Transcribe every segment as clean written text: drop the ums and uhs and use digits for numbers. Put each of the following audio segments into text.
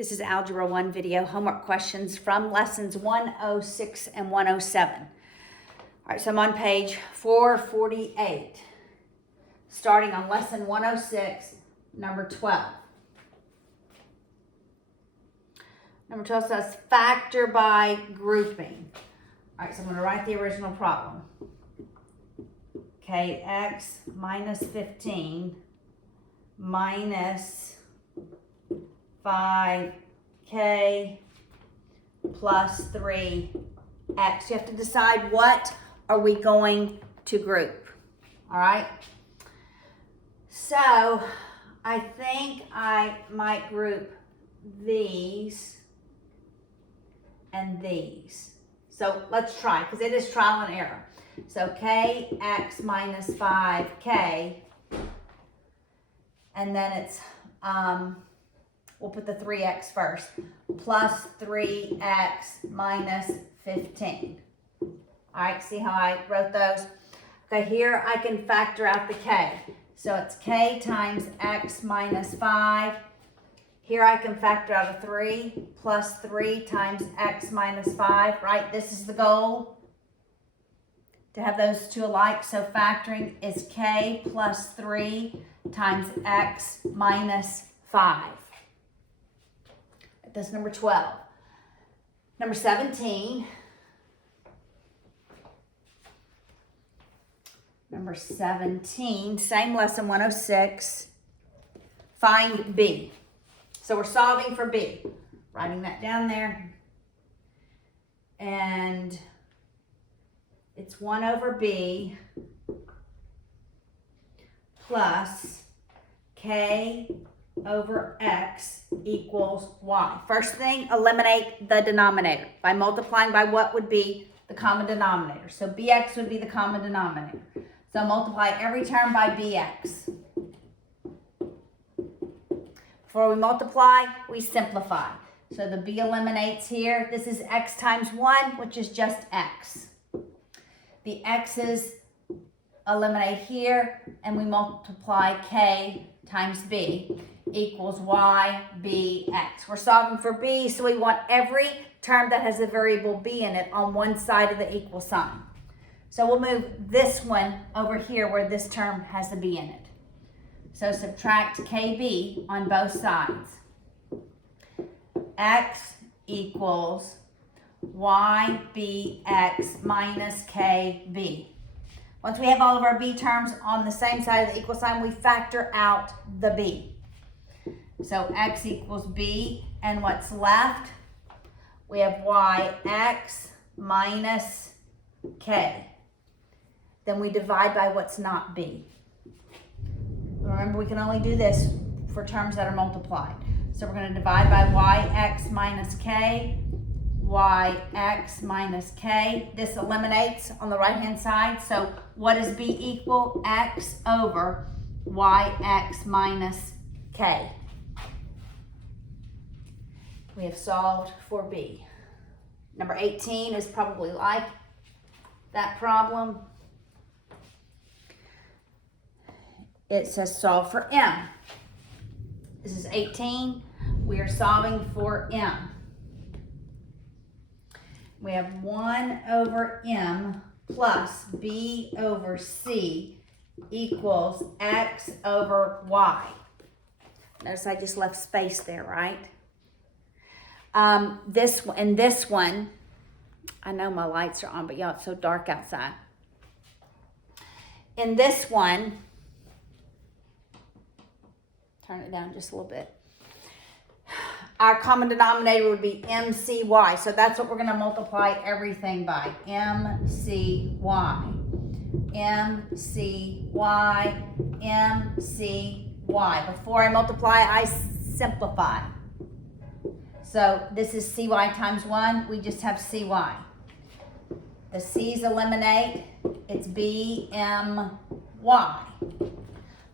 This is Algebra 1 video homework questions from lessons 106 and 107. All right, so I'm on page 448, starting on lesson 106, number 12. Number 12 says factor by grouping. All right, so I'm going to write the original problem. Okay, x minus 15 minus 5k plus 3x. You have to decide what are we going to group. All right. So I think I might group these and these. So let's try, because it is trial and error. So kx minus 5k, and then it's we'll put the 3x first, plus 3x minus 15. All right, see how I wrote those? Okay, here I can factor out the k. So it's k times x minus 5. Here I can factor out a 3 plus 3 times x minus 5, right? This is the goal, to have those two alike. So factoring is k plus 3 times x minus 5. That's number 12. Number 17. Number 17, same lesson 106. Find b. So we're solving for b. Writing that down there. And it's 1 over b plus k over x equals y. First thing, eliminate the denominator by multiplying by what would be the common denominator. So bx would be the common denominator. So multiply every term by bx. Before we multiply, we simplify. So the b eliminates here. This is x times 1, which is just x. The x's eliminate here, and we multiply k times b equals y, b, x. We're solving for b, so we want every term that has a variable b in it on one side of the equal sign. So we'll move this one over here where this term has the b in it. So subtract kb on both sides. X equals ybx minus kb. Once we have all of our b terms on the same side of the equal sign, we factor out the b. So x equals b, and what's left? We have yx minus k. Then we divide by what's not b. Remember, we can only do this for terms that are multiplied. So we're going to divide by yx minus k, yx minus k. This eliminates on the right-hand side. So what does b equal? X over yx minus k. We have solved for b. Number 18 is probably like that problem. It says solve for m. This is 18. We are solving for m. We have 1 over m plus b over c equals x over y. Notice I just left space there, right? This one, I know my lights are on, but y'all, it's so dark outside. In this one, turn it down just a little bit. Our common denominator would be mcy. So that's what we're going to multiply everything by. mcy. mcy. mcy. Before I multiply, I simplify. So this is cy times 1. We just have cy. The c's eliminate. It's bmy.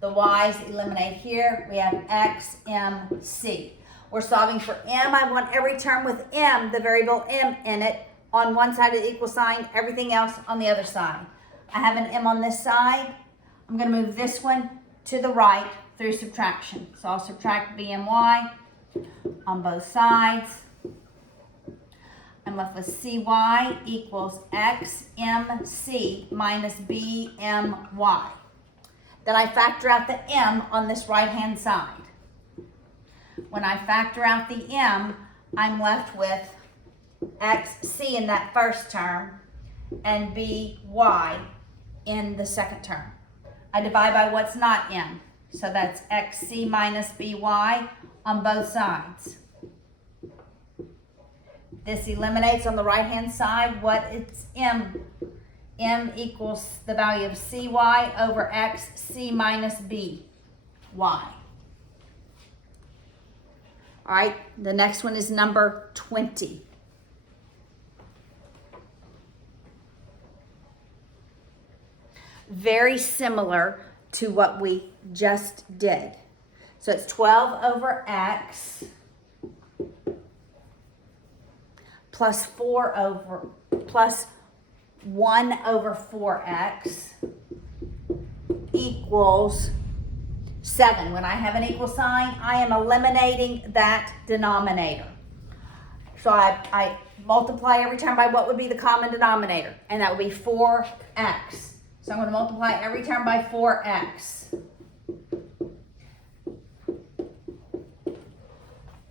The y's eliminate here. We have xmc. We're solving for m. I want every term with m, the variable m in it, on one side of the equal sign, everything else on the other side. I have an m on this side. I'm going to move this one to the right through subtraction. So I'll subtract b and y. on both sides. I'm left with cy equals xmc minus bmy. Then I factor out the m on this right-hand side. When I factor out the m, I'm left with xc in that first term and by in the second term. I divide by what's not m. So that's xc minus by on both sides. This eliminates on the right-hand side what is m. M equals the value of cy over xc minus by. All right, the next one is number 20. Very similar to what we just did. So it's 12 over x plus 1 over 4x equals 7. When I have an equal sign, I am eliminating that denominator. So I multiply every term by what would be the common denominator, and that would be 4x. So I'm going to multiply every term by 4x.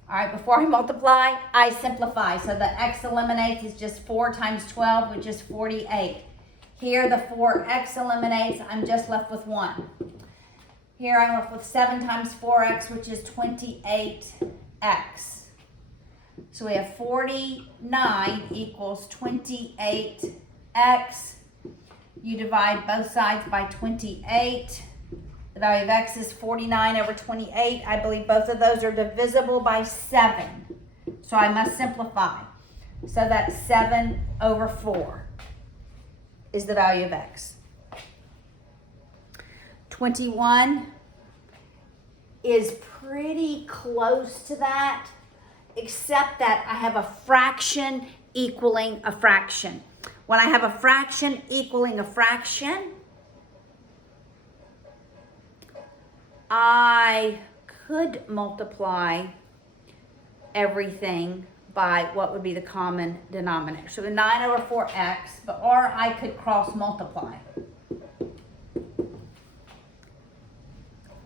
All right, before I multiply, I simplify. So the x eliminates is just 4 times 12, which is 48. Here the 4x eliminates, I'm just left with 1. Here I'm left with 7 times 4x, which is 28x. So we have 49 equals 28x. You divide both sides by 28. The value of x is 49 over 28. I believe both of those are divisible by 7. So I must simplify. So that's 7 over 4 is the value of x. 21 is pretty close to that, except that I have a fraction equaling a fraction. When I have a fraction equaling a fraction, I could multiply everything by what would be the common denominator. So 9 over 4x, or I could cross multiply.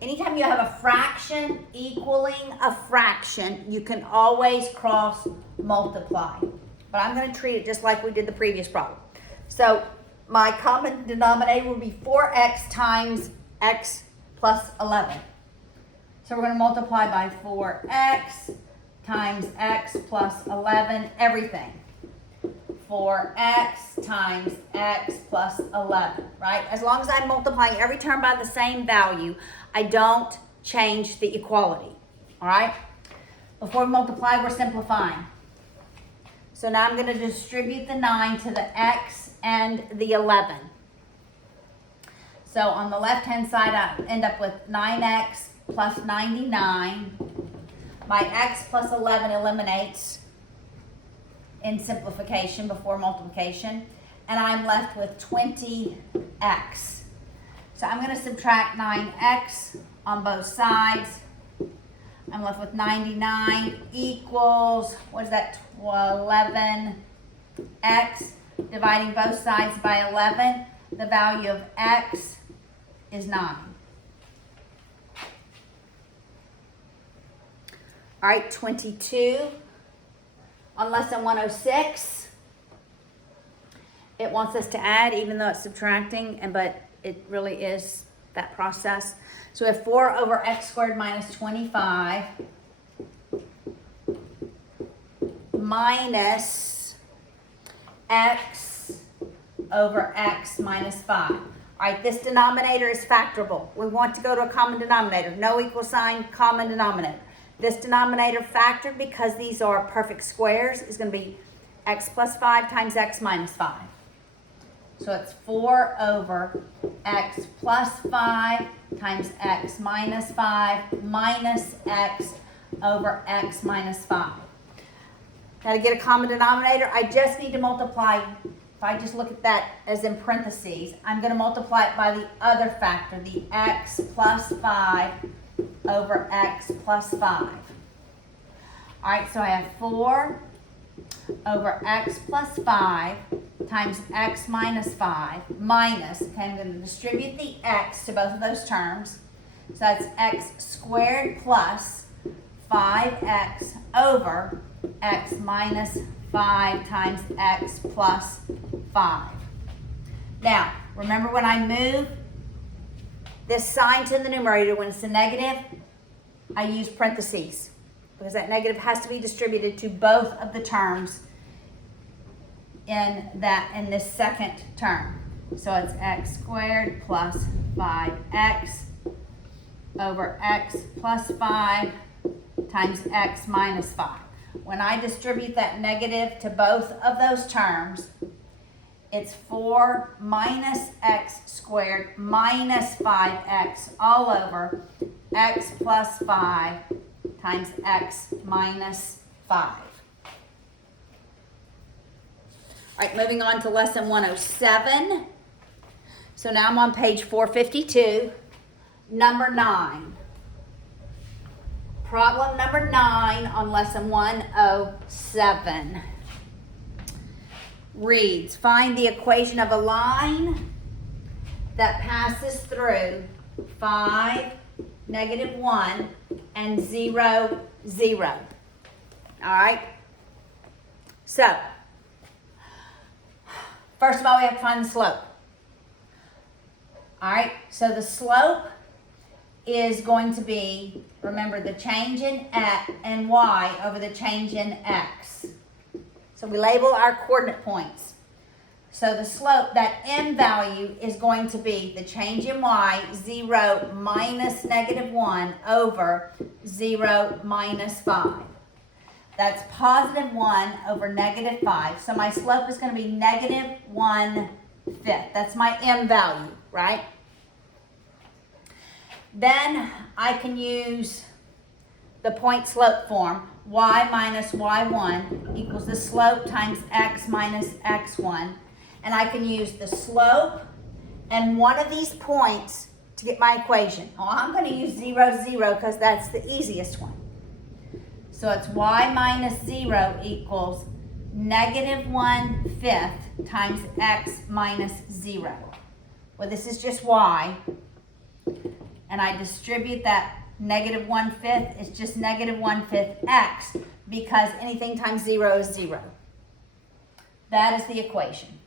Anytime you have a fraction equaling a fraction, you can always cross multiply. But I'm going to treat it just like we did the previous problem. So my common denominator would be 4x times x plus 11. So we're going to multiply by 4x times x plus 11, everything. 4x times x plus 11, right? As long as I'm multiplying every term by the same value, I don't change the equality, all right? Before we multiply, we're simplifying. So now I'm going to distribute the 9 to the x and the 11. So on the left-hand side, I end up with 9x plus 99. My x plus 11 eliminates in simplification before multiplication, and I'm left with 20x. So I'm going to subtract 9x on both sides. I'm left with 99 equals, what is that, 11x. Dividing both sides by 11, the value of x is 9. All right, 22 on lesson 106. It wants us to add, even though it's subtracting, but it really is that process. So we have 4 over x squared minus 25 minus x over x minus 5. All right, this denominator is factorable. We want to go to a common denominator. No equal sign, common denominator. This denominator factored, because these are perfect squares, is going to be x plus 5 times x minus 5. So it's 4 over x plus 5 times x minus 5 minus x over x minus 5. Now to get a common denominator, I just need to multiply. If I just look at that as in parentheses, I'm going to multiply it by the other factor, the x plus 5 over x plus 5. All right, so I have 4 over x plus 5 times x minus 5 minus, okay, I'm going to distribute the x to both of those terms. So that's x squared plus 5x over x minus 5 times x plus 5. Now, remember when I move this sign to the numerator, when it's a negative, I use parentheses because that negative has to be distributed to both of the terms in this second term. So it's x squared plus 5x over x plus 5 times x minus 5. When I distribute that negative to both of those terms, it's 4 minus x squared minus 5x all over x plus 5 times x minus 5. All right, moving on to lesson 107. So now I'm on page 452, number 9. Problem number 9 on lesson 107 reads, find the equation of a line that passes through 5, -1, and 0, 0. All right? So, first of all, we have to find the slope. All right? So the slope is going to be, remember, the change in x and y over the change in x. So we label our coordinate points. So the slope, that m value, is going to be the change in y, 0 minus -1 over 0 minus 5. That's +1 over -5. So my slope is going to be -1/5. That's my m value, right? Then I can use the point slope form. Y minus y1 equals the slope times x minus x1. And I can use the slope and one of these points to get my equation. Oh, I'm going to use 0, 0 because that's the easiest one. So it's y minus 0 equals -1/5 times x minus 0. Well, this is just y. And I distribute that -1/5, it's just -1/5 x, because anything times 0 is 0. That is the equation.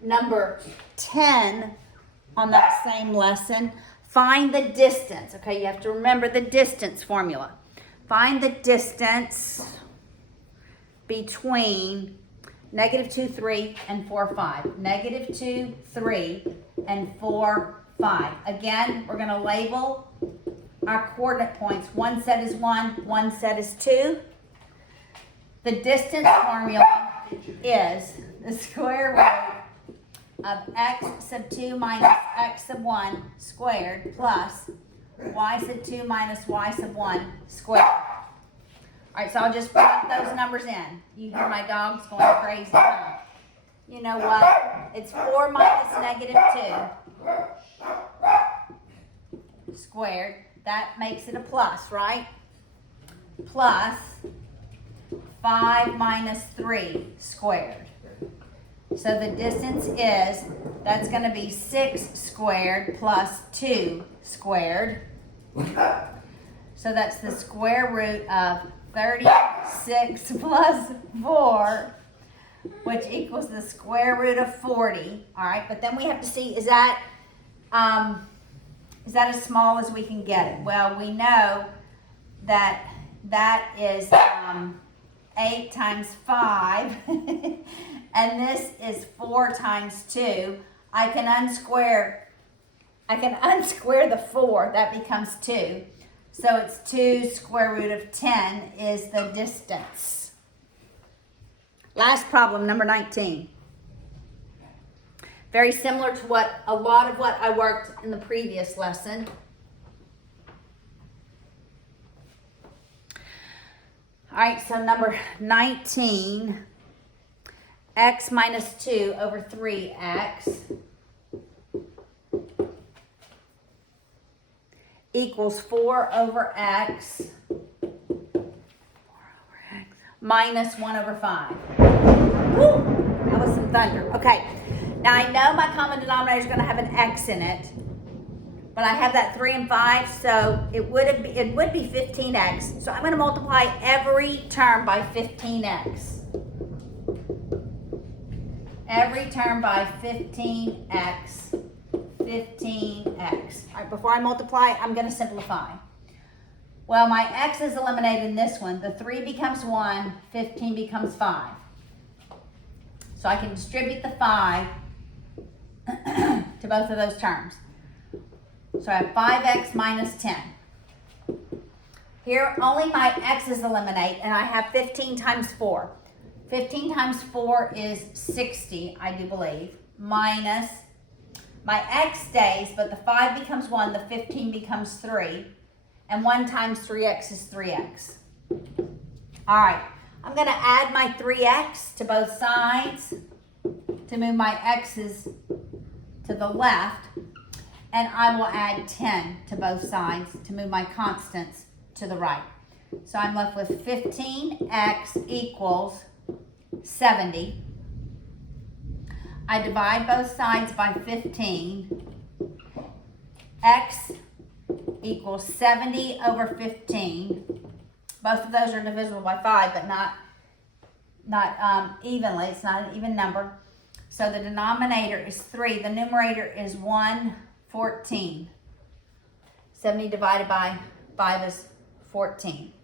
Number 10 on that same lesson, find the distance. Okay, you have to remember the distance formula. Find the distance between -2, 3, and 4, 5. -2, 3, and 4, 5. Again, we're going to label our coordinate points. One set is 1, one set is 2. The distance formula is the square root of x sub 2 minus x sub 1 squared plus y sub 2 minus y sub 1 squared. All right, so I'll just plug those numbers in. You hear my dogs going crazy, huh? You know what? It's 4 minus -2 squared. That makes it a plus, right? Plus 5 minus 3 squared. So the distance is, that's going to be 6 squared plus 2 squared. So that's the square root of 36 plus 4, which equals the square root of 40. All right, but then we have to see, is that as small as we can get it? Well, we know that that is 8 times 5, and this is 4 times 2. I can unsquare the 4, that becomes 2. So it's 2 square root of 10 is the distance. Last problem, number 19. Very similar to a lot of what I worked in the previous lesson. All right, so number 19, x minus 2 over 3x equals 4 over x minus 1 over 5. Woo! That was some thunder. Okay, now I know my common denominator is going to have an x in it, but I have that 3 and 5, so it would be 15x. So I'm going to multiply every term by 15x. Every term by 15x. 15x. All right, before I multiply, I'm going to simplify. Well, my x is eliminated in this one. The 3 becomes 1, 15 becomes 5. So I can distribute the 5 to both of those terms. So I have 5x minus 10. Here, only my x's eliminate, and I have 15 times 4. 15 times 4 is 60, I do believe, minus my x stays, but the 5 becomes 1, the 15 becomes 3, and 1 times 3x is 3x. All right, I'm going to add my 3x to both sides to move my x's to the left, and I will add 10 to both sides to move my constants to the right. So I'm left with 15x equals 70. I divide both sides by 15. X equals 70 over 15. Both of those are divisible by 5, but not evenly. It's not an even number. So the denominator is 3. The numerator is 114. 70 divided by 5 is 14.